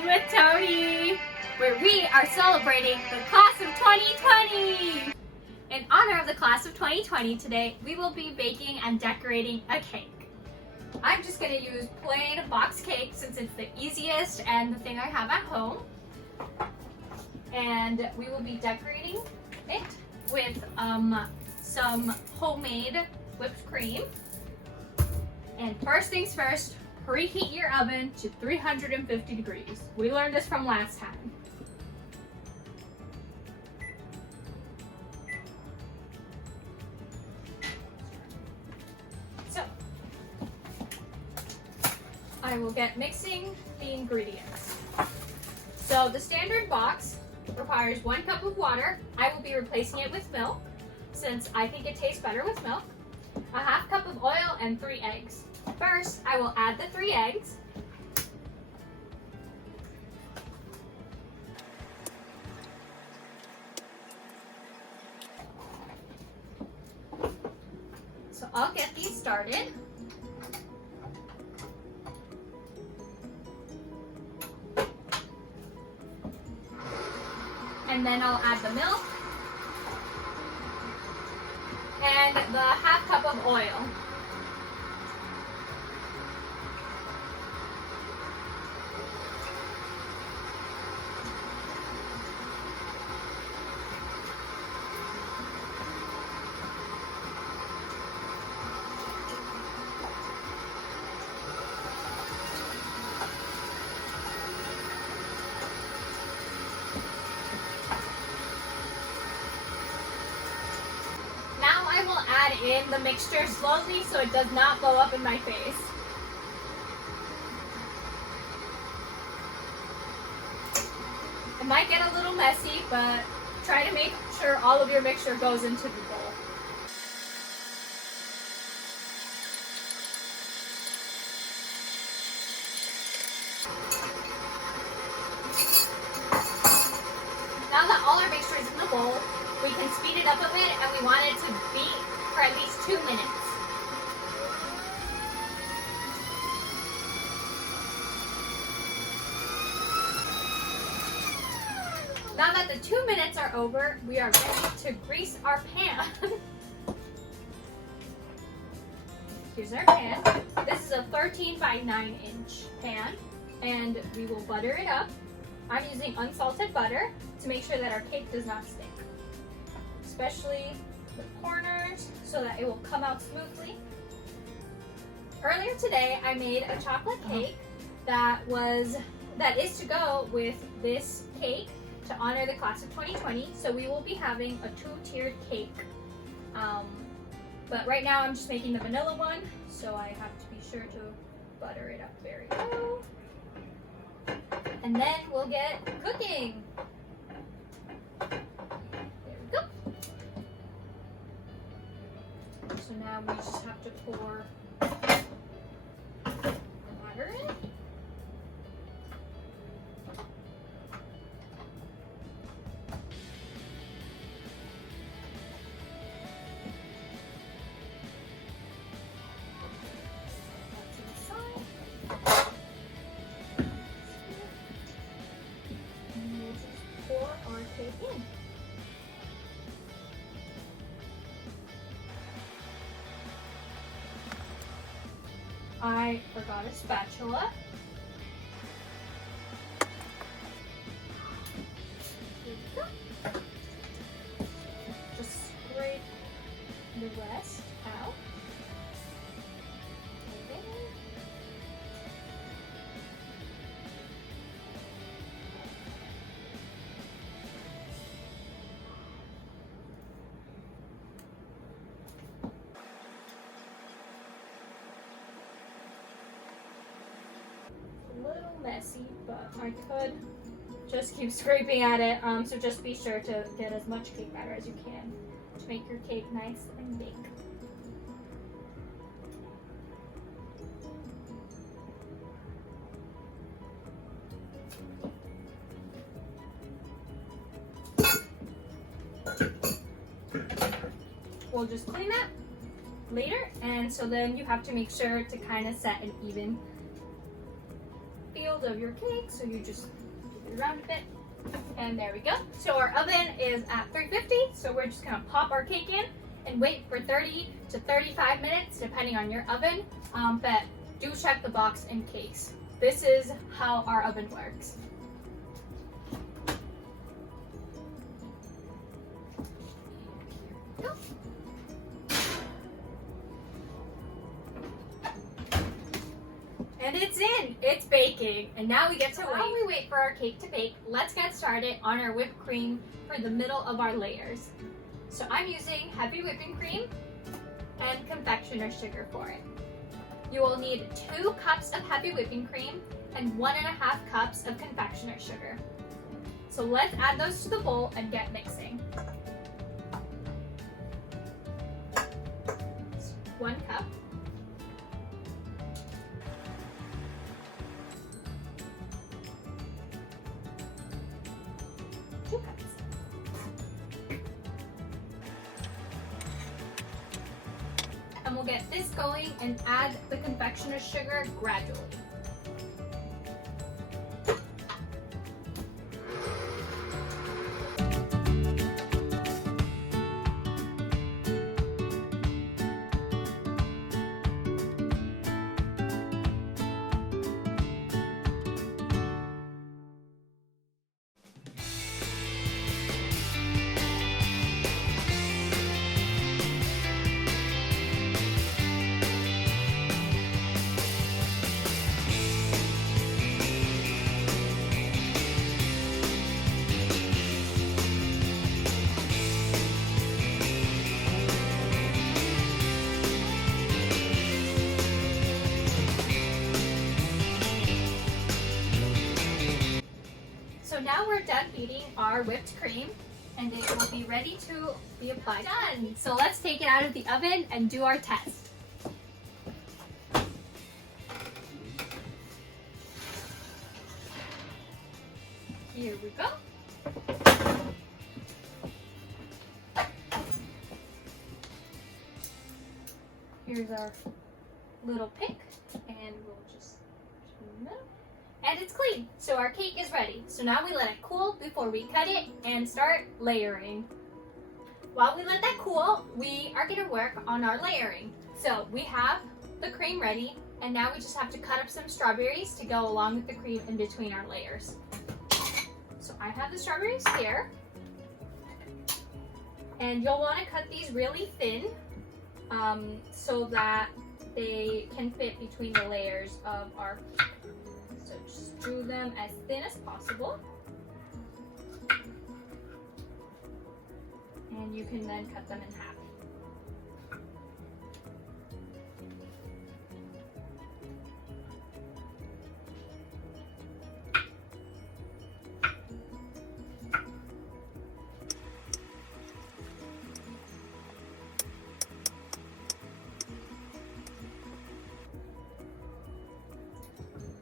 Cooking with Tony, where we are celebrating the class of 2020. In honor of the class of 2020 today, we will be baking and decorating a cake. I'm just going to use plain box cake since it's the easiest and the thing I have at home. And we will be decorating it with some homemade whipped cream. And first things first, preheat your oven to 350 degrees. We learned this from last time. So, I will get mixing the ingredients. So the standard box requires 1 cup of water. I will be replacing it with milk since I think it tastes better with milk. A half cup of oil and 3 eggs. First, I will add the 3 eggs. So I'll get these started. And then I'll add the milk and the half cup of oil. I will add in the mixture slowly so it does not blow up in my face. It might get a little messy, but try to make sure all of your mixture goes into the bowl. Now that all our mixture is in the bowl, we can speed it up a bit, and we want it to beat for at least 2 minutes. Now that the 2 minutes are over, we are ready to grease our pan. Here's our pan. This is a 13 by 9 inch pan, and we will butter it up. I'm using unsalted butter to make sure that our cake does not stick, especially the corners, so that it will come out smoothly. Earlier today, I made a chocolate cake that is to go with this cake to honor the class of 2020. So we will be having a 2-tiered cake. But right now I'm just making the vanilla one, so I have to be sure to butter it up very well. And then we'll get cooking. So now we just have to pour water in. To the side. And we'll just pour our cake in. I forgot a spatula. Here we go. Just scrape the rest out. Okay. A little messy, but I could just keep scraping at it. So just be sure to get as much cake batter as you can to make your cake nice and big. We'll just clean that later, and so then you have to make sure to kind of set an even field field of your cake, so you just move it around a bit. And there we go. So our oven is at 350, so we're just gonna pop our cake in and wait for 30 to 35 minutes, depending on your oven. But do check the box in case. This is how our oven works. Go. And it's in, it's baking. And now we get to wait. While we wait for our cake to bake, let's get started on our whipped cream for the middle of our layers. So I'm using heavy whipping cream and confectioner's sugar for it. You will need 2 cups of heavy whipping cream and 1.5 cups of confectioner's sugar. So let's add those to the bowl and get mixing. 1 cup. 2 cups. And we'll get this going and add the confectioner's sugar gradually. So now we're done beating our whipped cream and it will be ready to be applied. Done! So let's take it out of the oven and do our test. Here we go. Here's our little pick and we'll just put it in the middle. And it's clean, so our cake is ready. So now we let it cool before we cut it and start layering. While we let that cool, we are gonna work on our layering. So we have the cream ready, and now we just have to cut up some strawberries to go along with the cream in between our layers. So I have the strawberries here. And you'll wanna cut these really thin so that they can fit between the layers of our cake. So just do them as thin as possible. And you can then cut them in half.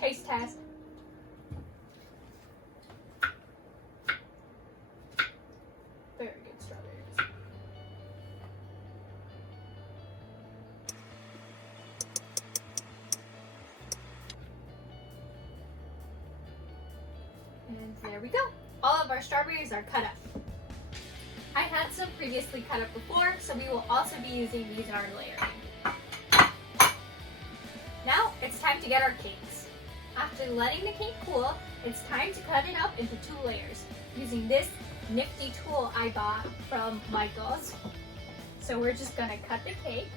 Taste test. Very good strawberries. And there we go. All of our strawberries are cut up. I had some previously cut up before, so we will also be using these in our layering. Now it's time to get our cakes. After letting the cake cool, it's time to cut it up into 2 layers using this nifty tool I bought from Michael's. So we're just gonna cut the cake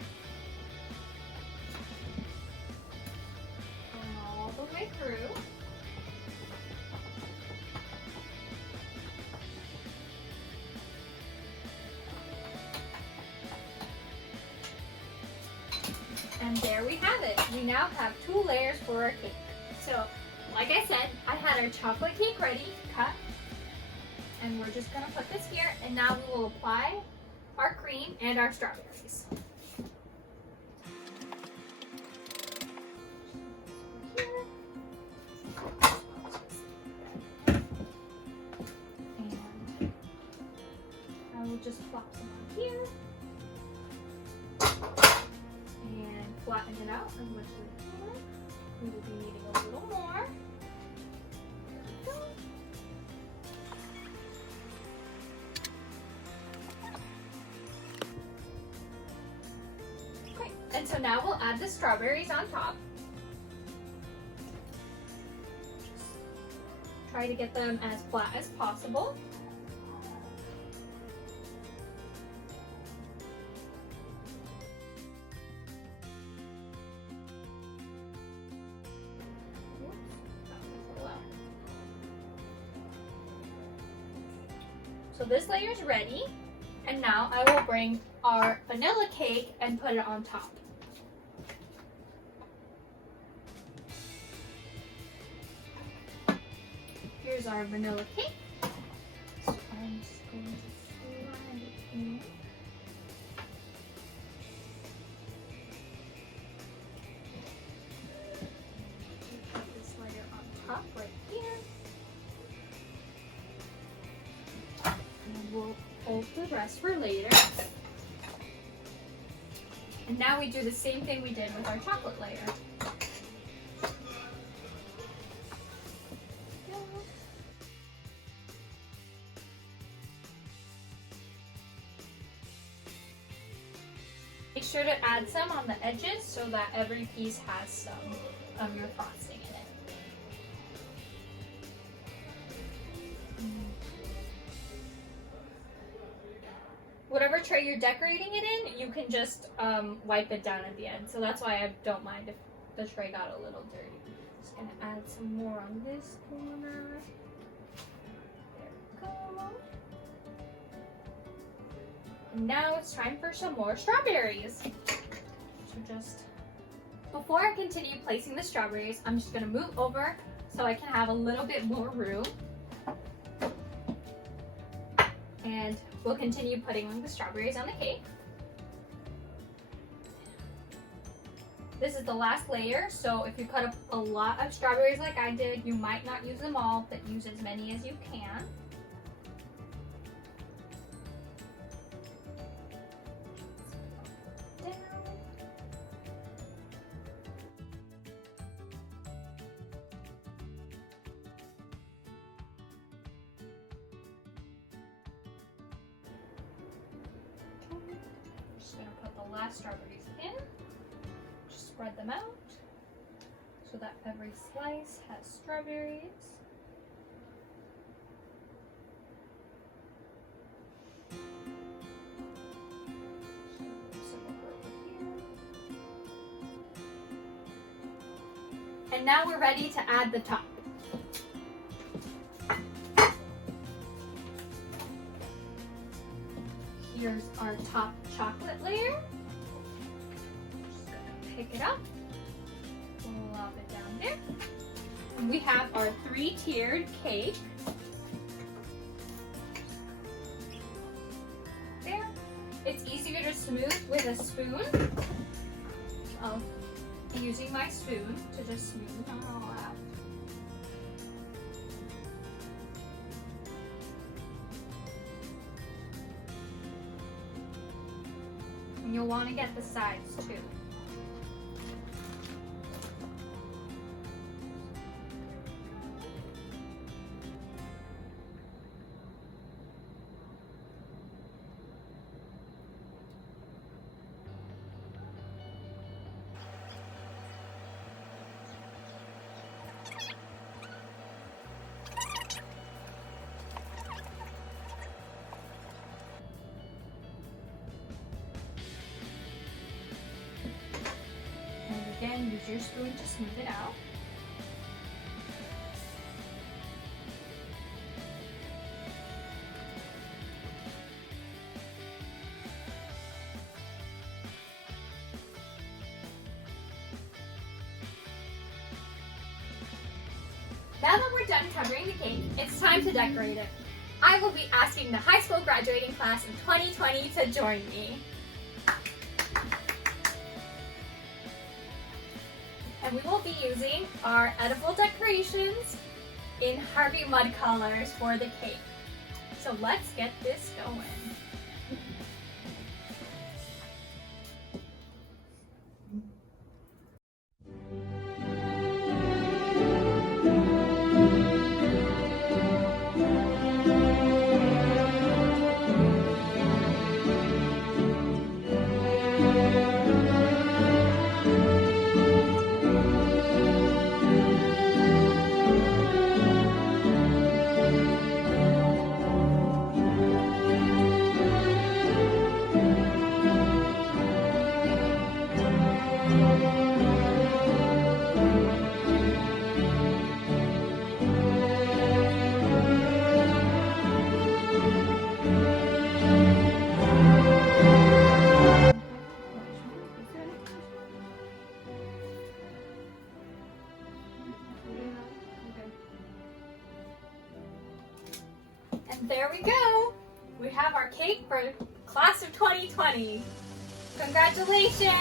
all the way through. And there we have it. We now have 2 layers for our cake. So, like I said, I had our chocolate cake ready to cut. And we're just gonna put this here, and now we will apply our cream and our strawberries. Here. And I will just plop some on here. And flatten it out as much as we can. We will be needing a little more. And so now we'll add the strawberries on top. Try to get them as flat as possible. So this layer is ready, and now I will bring our vanilla cake and put it on top. Here's our vanilla cake. So I'm just going to slide it in. Put this layer on top right here. And we'll hold the rest for later. And now we do the same thing we did with our chocolate layer. Make sure to add some on the edges so that every piece has some of your frosting in it. Whatever tray you're decorating it in, you can just wipe it down at the end. So that's why I don't mind if the tray got a little dirty. Just gonna add some more on this corner. There we go. And now it's time for some more strawberries. So just, before I continue placing the strawberries, I'm just gonna move over so I can have a little bit more room. And we'll continue putting the strawberries on the cake. This is the last layer, so if you cut up a lot of strawberries like I did, you might not use them all, but use as many as you can. Just going to put the last strawberries in, just spread them out so that every slice has strawberries. And now we're ready to add the top. Here's our top chocolate layer. Just gonna pick it up, plop it down there. And we have our 3-tiered cake. There. It's easier to smooth with a spoon. I'm using my spoon to just smooth it all out. And you'll want to get the sides too. Again, use your spoon to smooth it out. Now that we're done covering the cake, it's time to decorate it. I will be asking the high school graduating class of 2020 to join me. And we will be using our edible decorations in HARVEY mud colors for the cake. So let's get this going. There we go. We have our cake for class of 2020. Congratulations!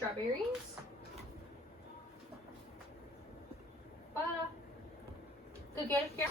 Strawberries. Go get it here.